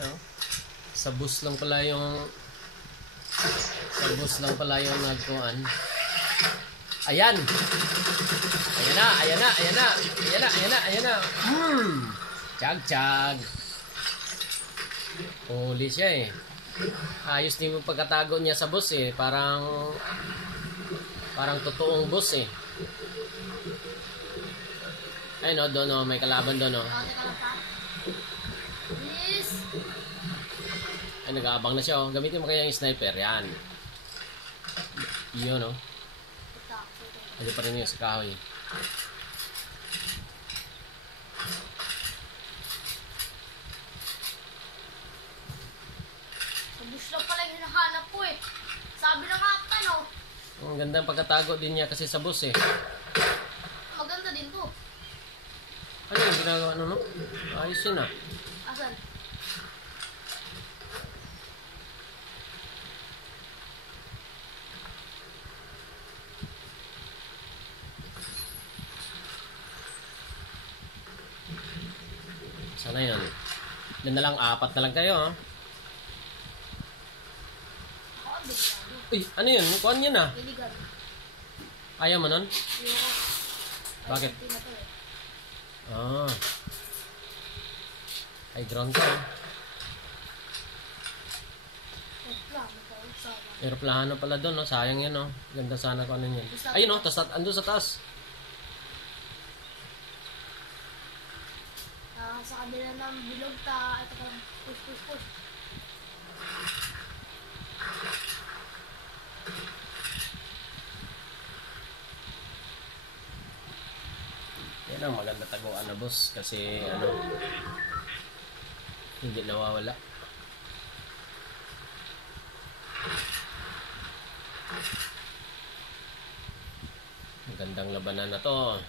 Oh. Sa bus lang pala yung nagkuhan. Ayan. Ayan na. Chag. Huli siya eh. Ayos din yung pagkatago niya sa bus eh. Parang totoong bus eh. Ayun o, doon o. May kalaban doon o. Ay, nag-aabang na siya o. Gamitin mo kaya yung sniper. Yan. Yun o. Ano pa rin yung sa kahoy. Bus lang pala yung hinahanap ko eh. Sabi ng kaptan oh. Ang ganda pagkatago din niya kasi sa bus eh. Maganda din to. Ano yung ginagawa no? Ayos yun ah. Asan? Sana yun. Yan na lang, 4 na lang kayo ha. Uy, ano yun? Kuhan yun ah. Iligan. Ayaw mo nun? Bakit? Ay, ground ka ah. Aeroplano pala doon, no? Sayang yan, no? Ganda sana kung ano yan. Ayun, no? Ando sa taas. Sa kabila ng bilog ta. Ito ka lang. Push. Yan ang maganda taguan na boss. Kasi, hindi nawawala. Magandang labanan na to.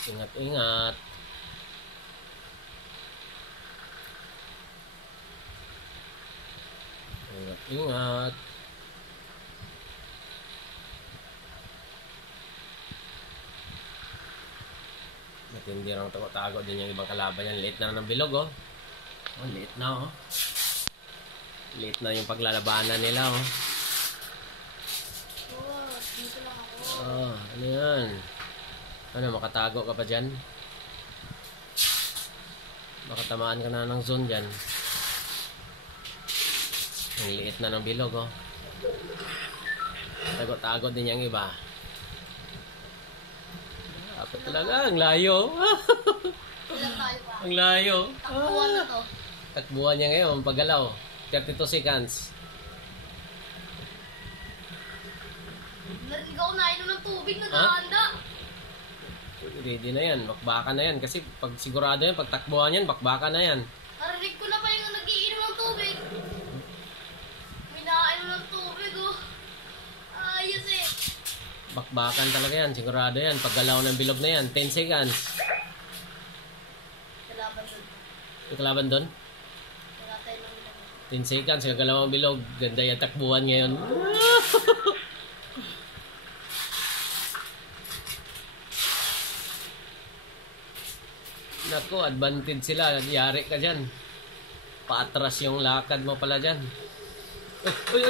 Ingat. Ingat. Matindi rang tago din yung ibang kalaban yan. Late na ng bilog oh. Late na oh. Late na yung paglalabanan nila oh. Dito lang ako. Ano yan? Ano, makatago ka pa dyan? Makatamaan ka na ng zone dyan. Ang liit na ng bilog oh. Tago din yung iba. Dapat talaga, ang layo. Ang layo. Takbuhan na to. Takbuhan niya ngayon, paggalaw. 32 seconds. Narigaw na inom ng tubig, nag-aanda. Ready na yan, bakbakan na yan. Kasi pag sigurado yan, pag takbuhan yan, bakbakan na yan. Narinig ko na pa yung nag-iinom ng tubig. Minainom ng tubig oh. Ayos eh. Bakbakan talaga yan, sigurado yan. Paggalaw ng bilog na yan, 10 seconds. Kalaban doon. May kalaban doon? Wala tayo ng bilog. 10 seconds, kagalaw ang bilog. Ganda yung takbuhan ngayon. Naku, advantage sila. Yari ka dyan. Paatras yung lakad mo pala dyan. Uy.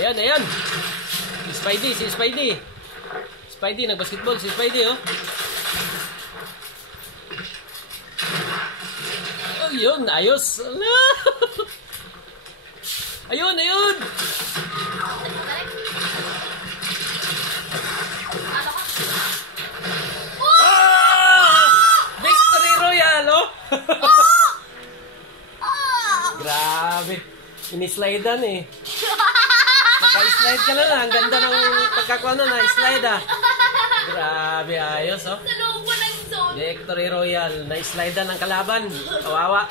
Ayan. Si Spidey. Spidey, nag-basketball. Si Spidey, oh. Ayun, ayos. Ayun. Victory Royale, oh. Grabe. Ini-slidean eh. Naka-slide ka lang. Ang ganda ng pagkakuha na. Na-slide ah. Grabe, ayos oh. Sa loob mo ng zone. Victory Royale. Na-slidean ng kalaban. Kawawa.